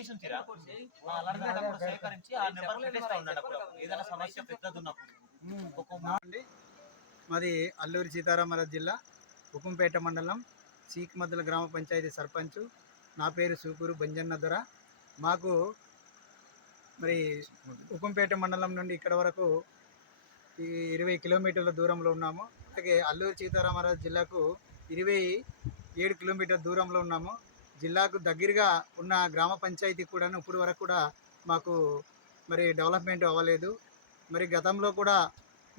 తీసుంచిరా ఆ, అడిగేటప్పుడు సేకరించి ఆ నెంబర్ పెట్టేస్తా అప్పుడు. ఏదైనా సమస్య పెద్దది ఉన్నప్పుడు మాది అల్లూరి సీతారామరాజు జిల్లా హుకుంపేట మండలం చీక్మద్దుల గ్రామ పంచాయతీ సర్పంచ్. నా పేరు సూకూరు బంజన్నదొర మాకు మరి హుకుంపేట మండలం నుండి ఇక్కడ వరకు ఈ ఇరవై కిలోమీటర్ల దూరంలో ఉన్నాము. అలాగే అల్లూరి సీతారామరాజు జిల్లాకు ఇరవై ఏడు కిలోమీటర్ల దూరంలో ఉన్నాము. జిల్లాకు దగ్గరగా ఉన్న గ్రామ పంచాయతీ కూడా ఇప్పుడు వరకు కూడా మాకు మరి డెవలప్మెంట్ అవ్వలేదు. మరి గతంలో కూడా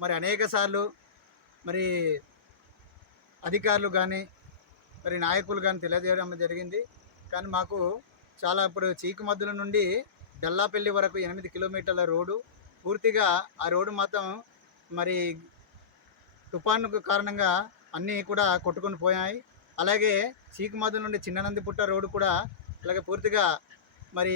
మరి అనేక సార్లు మరి అధికారులు కానీ మరి నాయకులు కానీ తెలియజేయడం జరిగింది. కానీ మాకు చాలా ఇప్పుడు చీకుమద్దుల నుండి డల్లాపల్లి వరకు ఎనిమిది కిలోమీటర్ల రోడ్డు. పూర్తిగా ఆ రోడ్డు మాత్రం మరి తుఫాను కారణంగా అన్నీ కూడా కొట్టుకొని పోయాయి. అలాగే చీకుమద్దు నుండి చిన్ననందిపుట్ట రోడ్డు కూడా అలాగే పూర్తిగా మరి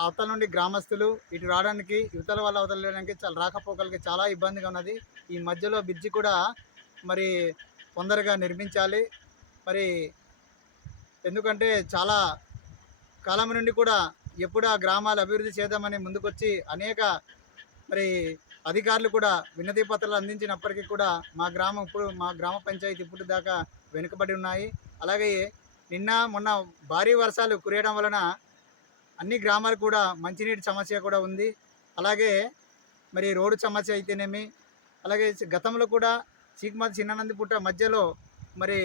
అవతల నుండి గ్రామస్తులు ఇటు రావడానికి యువతల వల్ల అవతల వెళ్ళడానికి చాలా రాకపోకలకి చాలా ఇబ్బందిగా ఉన్నది. ఈ మధ్యలో బ్రిడ్జి కూడా మరి తొందరగా నిర్మించాలి. మరి ఎందుకంటే చాలా కాలం నుండి కూడా ఎప్పుడు ఆ గ్రామాలు అభివృద్ధి చేద్దామని ముందుకొచ్చి అనేక మరి అధికారులు కూడా వినతి పత్రాలు అందించినప్పటికీ కూడా మా గ్రామం ఇప్పుడు మా గ్రామ పంచాయతీ ఇప్పుడు దాకా వెనుకబడి ఉన్నాయి. అలాగే నిన్న మొన్న భారీ వర్షాలు కురియడం వలన అన్ని గ్రామాలు కూడా మంచినీటి సమస్య కూడా ఉంది. అలాగే మరి రోడ్డు సమస్య అయితేనేమి అలాగే గతంలో కూడా చీకుమతి చిన్ననందిపుట్ట మధ్యలో మరి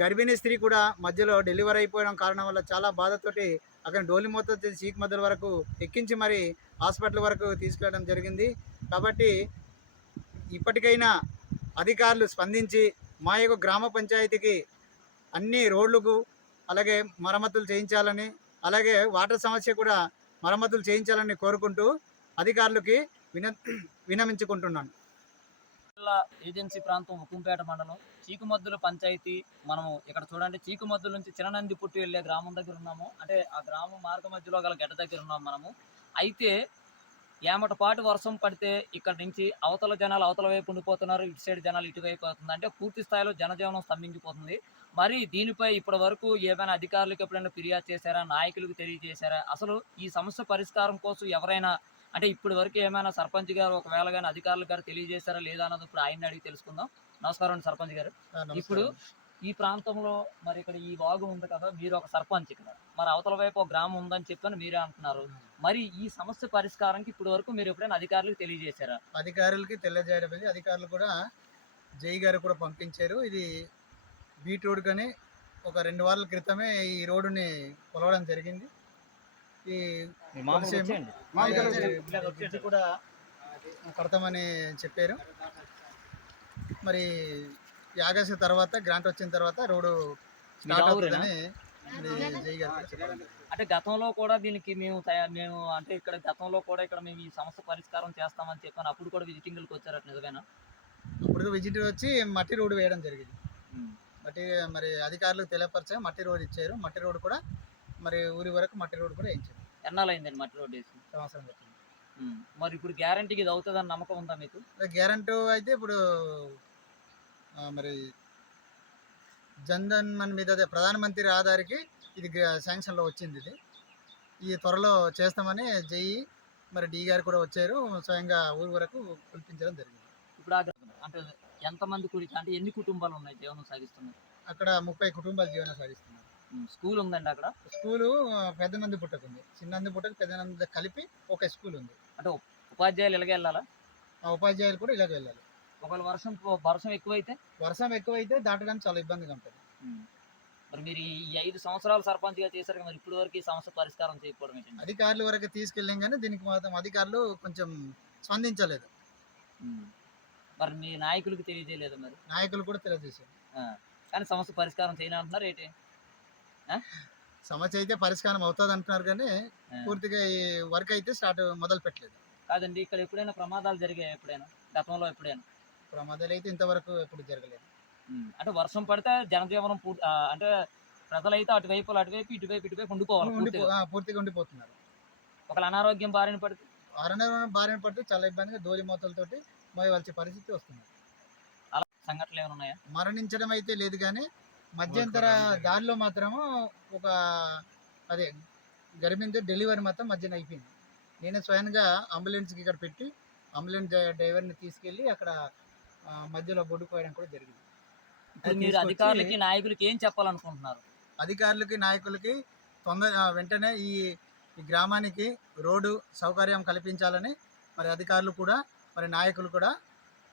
గర్భిణీ స్త్రీ కూడా మధ్యలో డెలివరీ అయిపోవడం కారణం వల్ల చాలా బాధతోటి అక్కడ డోలి మొత్తం చీకుమద్దల వరకు ఎక్కించి మరి హాస్పిటల్ వరకు తీసుకెళ్ళడం జరిగింది. కాబట్టి ఇప్పటికైనా అధికారులు స్పందించి మా యొక్క గ్రామ పంచాయతీకి అన్ని రోడ్లకు అలాగే మరమ్మతులు చేయించాలని అలాగే వాటర్ సమస్య కూడా మరమ్మతులు చేయించాలని కోరుకుంటూ అధికారులకి విన వినమించుకుంటున్నాను. జిల్లా ఏజెన్సీ ప్రాంతం ఉక్కుంపేట మండలం చీకుమద్దుల పంచాయతీ మనము ఇక్కడ చూడండి చీకుమద్దుల నుంచి చిరనంది పుట్టి వెళ్ళే గ్రామం దగ్గర ఉన్నాము. అంటే ఆ గ్రామం మార్గ మధ్యలో గల గడ్డ దగ్గర ఉన్నాము మనము. అయితే ఏమటపాటు వర్షం పడితే ఇక్కడ నుంచి అవతల జనాలు అవతల వైపు ఉండిపోతున్నారు ఇటు సైడ్ జనాలు ఇటువైపు అవుతుంది. అంటే పూర్తి స్థాయిలో జనజీవనం స్తంభించిపోతుంది. మరి దీనిపై ఇప్పటి వరకు ఏమైనా అధికారులకు ఎప్పుడైనా ఫిర్యాదు చేశారా? నాయకులకు తెలియజేశారా? అసలు ఈ సమస్య పరిష్కారం కోసం ఎవరైనా అంటే ఇప్పటి వరకు ఏమైనా సర్పంచ్ గారు ఒకవేళ కానీ అధికారులు గారు తెలియజేశారా లేదా అన్నది ఇప్పుడు ఆయన అడిగి తెలుసుకుందాం. నమస్కారం అండి సర్పంచ్ గారు. ఇప్పుడు ఈ ప్రాంతంలో మరి ఇక్కడ ఈ వాగు ఉంది కదా మీరు ఒక సర్పంచ్ ఇక్కడ. మరి అవతల వైపు ఒక గ్రామం ఉందని చెప్పని మీరే అంటున్నారు. మరి ఈ సమస్య పరిష్కారానికి ఇప్పటి వరకు మీరు ఎప్పుడైనా అధికారులకు తెలియజేశారా? అధికారులకి తెలియజేయడం అనేది అధికారులు కూడా జై గారు కూడా పంపించారు. ఇది బీట్ రోడ్ కానీ ఒక రెండు వారాల క్రితమే ఈ రోడ్డుని కొలవడం జరిగింది. ఈ కూడా కడతామని చెప్పారు. మరి ఆగస్టు తర్వాత గ్రాంట్ వచ్చిన తర్వాత రోడ్డు స్టార్ట్? అవుతుందని. అంటే గతంలో కూడా దీనికి మేము మేము అంటే ఇక్కడ గతంలో కూడా ఇక్కడ మేము ఈ సమస్య పరిష్కారం చేస్తామని చెప్పాను. అప్పుడు కూడా విజిటింగ్లకు వచ్చారట నిజమేనా? ఇప్పుడు విజిట్ వచ్చి మట్టి రోడ్డు వేయడం జరిగింది. మట్టి మరి అధికారులకు తెలియపరిచా మట్టి రోడ్ ఇచ్చారు. మట్టి రోడ్ కూడా మరి ఊరి వరకు మట్టి రోడ్ కూడా వేయించారు. ఎన్నాళ్ళైందండి మట్టి రోడ్ వేసి? సంవత్సరం. మరి ఇప్పుడు గ్యారంటీకి ఇది అవుతుందని నమ్మకం ఉందా మీకు? గ్యారంటీ అయితే ఇప్పుడు మరి జన్ధన్ మన మీద అదే ప్రధానమంత్రి ఆధార్కి ఇది శాంక్షన్లో వచ్చింది ఇది. ఈ త్వరలో చేస్తామని జేఈ మరి డి గారు కూడా వచ్చారు. స్వయంగా ఊరి వరకు పిలిపించడం జరిగింది. ఇప్పుడు అంటే ఎంతమంది కూడి అంటే ఎన్ని కుటుంబాలు ఉన్నాయి జీవనం సాగిస్తున్నాయి అక్కడ ముప్పై కుటుంబాలు జీవనం సాగిస్తున్నారు. స్కూల్ ఉందండి అక్కడ? స్కూలు పెద్దనంది పుట్టకు ఉంది. చిన్నంది పుట్టకు పెద్దనంది కలిపి ఒక స్కూల్ ఉంది. అంటే ఉపాధ్యాయులు ఇలాగే వెళ్ళాలా? ఆ ఉపాధ్యాయులు కూడా ఇలాగ వెళ్ళాలి. ఒకవేళ వర్షం వర్షం ఎక్కువైతే? వర్షం ఎక్కువైతే దాటడానికి చాలా ఇబ్బందిగా ఉంటుంది. మరి మీరు ఈ ఐదు సంవత్సరాలు సర్పంచ్గా చేశారు కదా, మరి ఇప్పుడు వరకు ఈ సమస్య పరిష్కారం చేయకపోవడం అధికారుల వరకు తీసుకెళ్ళాం కానీ దీనికి మాత్రం అధికారులు కొంచెం స్పందించలేదు. మరి మీ నాయకులకు తెలియజేయలేదు మరి? నాయకులు కూడా తెలియజేశారు. కానీ సమస్య పరిష్కారం చేయనంటున్నారు ఏంటి? సమస్య అయితే పరిష్కారం అవుతుంది అంటున్నారు కానీ. పూర్తిగా ఈ వర్క్ అయితే స్టార్ట్ మొదలు పెట్టలేదు కాదండి ఇక్కడ ఎప్పుడైనా ప్రమాదాలు జరిగాయి ఎప్పుడైనా? గతంలో ఎప్పుడైనా? ప్రమాదాలు అయితే ఇంతవరకు ఎప్పుడు జరగలేదు. అంటే వర్షం పడితే జనజీవనం పూర్తి ఆ, అంటే ప్రజలైతే అటువైపు అటువైపు ఇటువైపు ఇటువైపు ఉండిపోవాలి ఉండిపో పూర్తిగా. ఉండిపోతున్నారు. ఒకవేళ అనారోగ్యం బారిన పడితే? అరణ్య బారిన పడితే చాలా ఇబ్బందిగా దోలి మూతలతోటి మోయవలసిన పరిస్థితి వస్తుంది. అలా సంఘటనలు ఏమైనా ఉన్నాయా? మరణించడం అయితే లేదు కానీ మధ్యంతర దారిలో మాత్రము ఒక అదే గరిమింది డెలివరీ మొత్తం మధ్యన అయిపోయింది. నేనే స్వయంగా అంబులెన్స్కి ఇక్కడ పెట్టి అంబులెన్స్ డ్రై- డ్రైవర్ని తీసుకెళ్ళి అక్కడ మధ్యలో బొడ్డు కోయడం కూడా జరిగింది. ఇప్పుడు మీరు అధికారులకి నాయకులకి ఏం చెప్పాలనుకుంటున్నారు? అధికారులకి నాయకులకి తొందర వెంటనే ఈ ఈ గ్రామానికి రోడ్డు సౌకర్యం కల్పించాలని మరి అధికారులు కూడా మరి నాయకులు కూడా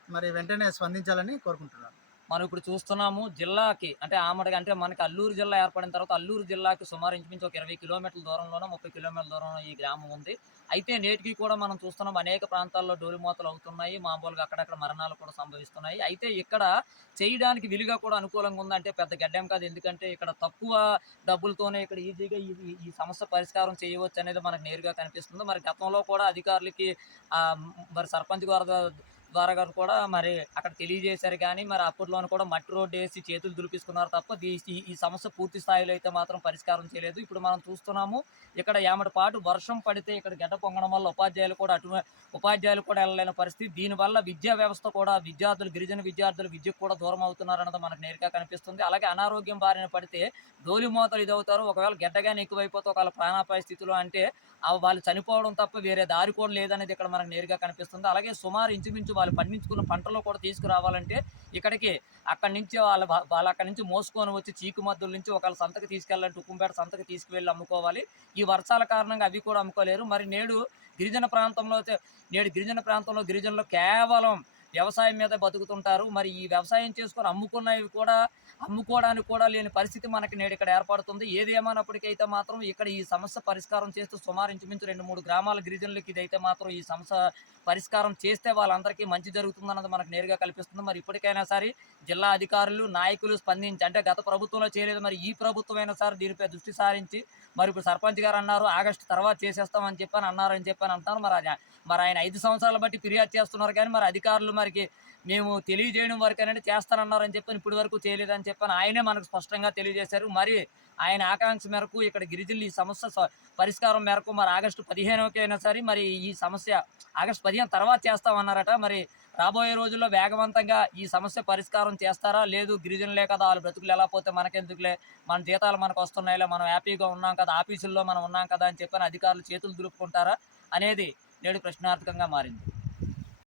మరి వెంటనే స్పందించాలని కోరుకుంటున్నారు. మనం ఇప్పుడు చూస్తున్నాము జిల్లాకి అంటే ఆమడగా అంటే మనకి అల్లూరు జిల్లా ఏర్పడిన తర్వాత అల్లూరు జిల్లాకి సుమారు ఇంచుమించు ఒక ఇరవై కిలోమీటర్ల దూరంలోనో ముప్పై కిలోమీటర్ల దూరంలో ఈ గ్రామం ఉంది. అయితే నేటికి కూడా మనం చూస్తున్నాం అనేక ప్రాంతాల్లో డోలిమోతలు అవుతున్నాయి. మామూలుగా అక్కడక్కడ మరణాలు కూడా సంభవిస్తున్నాయి. అయితే ఇక్కడ చేయడానికి విలుగా కూడా అనుకూలంగా ఉంది అంటే పెద్ద గడ్డం కాదు. ఎందుకంటే ఇక్కడ తక్కువ డబ్బులతోనే ఇక్కడ ఈజీగా ఈ ఈ- సమస్య పరిష్కారం చేయవచ్చు అనేది మనకు నేరుగా కనిపిస్తుంది. మరి గతంలో కూడా అధికారులకి మరి సర్పంచ్ గారి ద్వారా- గారు కూడా మరి అక్కడ తెలియజేశారు కానీ మరి అప్పట్లోనే కూడా మట్టి రోడ్డు వేసి చేతులు దులిపిస్తున్నారు తప్ప దీ- ఈ ఈ సమస్య పూర్తి స్థాయిలో అయితే మాత్రం పరిష్కారం చేయలేదు. ఇప్పుడు మనం చూస్తున్నాము ఇక్కడ ఏమటి పాటు వర్షం పడితే ఇక్కడ గడ్డ పొంగడం వల్ల ఉపాధ్యాయులు కూడా అటు ఉపాధ్యాయులు కూడా వెళ్ళలేని పరిస్థితి. దీనివల్ల విద్యా వ్యవస్థ కూడా విద్యార్థులు గిరిజన విద్యార్థులు విద్యకు కూడా దూరం అవుతున్నారన్నది మనకు నేరుగా కనిపిస్తుంది. అలాగే అనారోగ్యం బారిన పడితే డోలి మోతలు ఇదవుతారు. ఒకవేళ గడ్డగానే ఎక్కువైపోతే ఒకవేళ ప్రాణాపాయ స్థితిలో అంటే ఆ వాళ్ళు చనిపోవడం తప్ప వేరే దారి కూడా లేదనేది ఇక్కడ మనకు నేరుగా కనిపిస్తుంది. అలాగే సుమారు ఇంచుమించు వాళ్ళు పండించుకున్న పంటలు కూడా తీసుకురావాలంటే ఇక్కడికి అక్కడి నుంచి వాళ్ళ వాళ్ళు అక్కడి నుంచి మోసుకొని వచ్చి చీకు మద్దుల నుంచి ఒకళ్ళ సంతకి తీసుకెళ్ళాలంటే ఉక్కుంపేట సంతకి తీసుకువెళ్ళి అమ్ముకోవాలి. ఈ వర్షాల కారణంగా అవి కూడా అమ్ముకోలేరు. మరి నేడు గిరిజన ప్రాంతంలో నేడు గిరిజన ప్రాంతంలో గిరిజనులు కేవలం వ్యవసాయం మీద బతుకుతుంటారు. మరి ఈ వ్యవసాయం చేసుకొని అమ్ముకున్నవి కూడా అమ్ముకోవడానికి కూడా లేని పరిస్థితి మనకి నేడు ఇక్కడ ఏర్పడుతుంది. ఏది ఏమైనప్పటికైతే మాత్రం ఇక్కడ ఈ సమస్య పరిష్కారం చేస్తూ సుమారు ఇంచుమించు రెండు మూడు గ్రామాల గిరిజనులకి ఇదైతే మాత్రం ఈ సమస్య పరిష్కారం చేస్తే వాళ్ళందరికీ మంచి జరుగుతుందన్నది మనకు నేరుగా కల్పిస్తుంది. మరి ఇప్పటికైనా సరే జిల్లా అధికారులు నాయకులు స్పందించి అంటే గత ప్రభుత్వంలో చేయలేదు మరి ఈ ప్రభుత్వమైనా సరే దీనిపై దృష్టి సారించి మరి ఇప్పుడు సర్పంచ్ గారు అన్నారు ఆగస్టు తర్వాత చేసేస్తామని చెప్పని అన్నారని చెప్పని అంటాను. మరి మరి ఆయన ఐదు సంవత్సరాల బట్టి ఫిర్యాదు చేస్తున్నారు కానీ మరి అధికారులు మరికి మేము తెలియజేయడం వరకు అనేది చేస్తానన్నారని చెప్పని ఇప్పటి వరకు చేయలేదని చెప్పని ఆయనే మనకు స్పష్టంగా తెలియజేశారు. మరి ఆయన ఆకాంక్ష మేరకు ఇక్కడ గిరిజనులు ఈ సమస్య స- పరిష్కారం మేరకు మరి ఆగస్టు పదిహేనుకి అయినా సరే మరి ఈ సమస్య ఆగస్టు పదిహేను తర్వాత చేస్తామన్నారట. మరి రాబోయే రోజుల్లో వేగవంతంగా ఈ సమస్య పరిష్కారం చేస్తారా? లేదు గిరిజనులే కదా వాళ్ళు బ్రతుకులు ఎలా పోతే మనకెందుకులే? మన జీతాలు మనకు వస్తున్నాయిలే మనం హ్యాపీగా ఉన్నాం కదా ఆఫీసుల్లో మనం ఉన్నాం కదా అని చెప్పని అధికారులు చేతులు దులుపుకుంటారా? అనేది నేడు ప్రశ్నార్థకంగా మారింది.